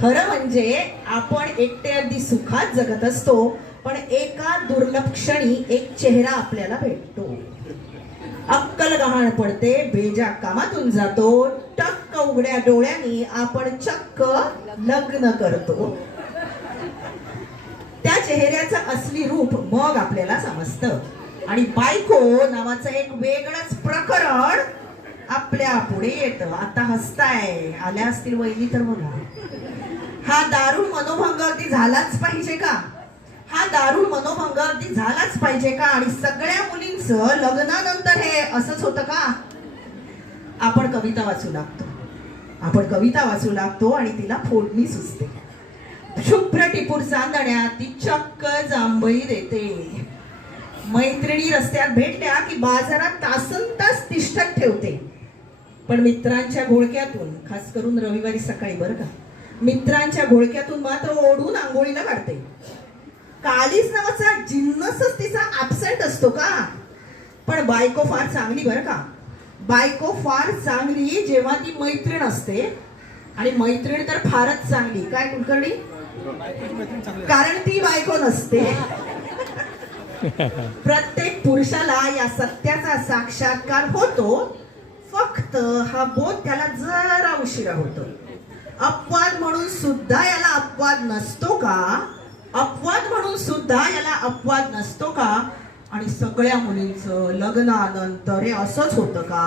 खरं म्हणजे आपण एकटे अगदी सुखात जगत असतो, पण एका दुर्लभ क्षणी एक चेहरा आपल्याला भेटतो. अक्कल गहाण पडते, बेजा कामातून जातो, टक्क उघड्या डोळ्यांनी आपण चक्क लग्न करतो. त्या चेहऱ्याचं असली रूप मग आपल्याला समजतं आणि बायको नावाचं एक वेगळंच प्रकरण आपल्या पुढे येतं. आता हसताय, आल्या असतील वहिनी तर बघा. हा दारुण मनोभंग अगदी झालाच पाहिजे का? हा दारुण मनोभंग अगदी झालाच पाहिजे का? आणि सगळ्या मुलींचं लग्नानंतर हे असंच होतं का? आपण कविता वाचू लागतो आणि तिला फोडणी सुचते. शुभ्र टिपूर चांदण्यात ती चक्क जांभई देते. मैत्रिणी रस्त्यात भेटल्या की बाजारात तासनतास तिष्ठत ठेवते. पण मित्रांच्या घोळक्यातून, खास करून रविवारी सकाळी बरं का, मित्रांच्या घोळक्यातून मात्र ओढून आंघोळीला काढते. कालीज नावाचा जिन्नसच तिचा ऍबसेंट असतो का? पण बायको फार चांगली बरं का. बायको फार चांगली जेव्हा ती मैत्रीण असते, आणि मैत्रीण तर फारच चांगली. काय कुलकर्णी? कारण ती बायको नसते. प्रत्येक पुरुषाला या सत्याचा साक्षात्कार होतो, फक्त हा बोध त्याला जरा उशिरा होतो. अपवाद म्हणून सुद्धा याला अपवाद नसतो का? अपवाद म्हणून सुद्धा याला अपवाद नसतो का? आणि सगळ्या मुलींचं लग्नानंतर हे असंच होतं का?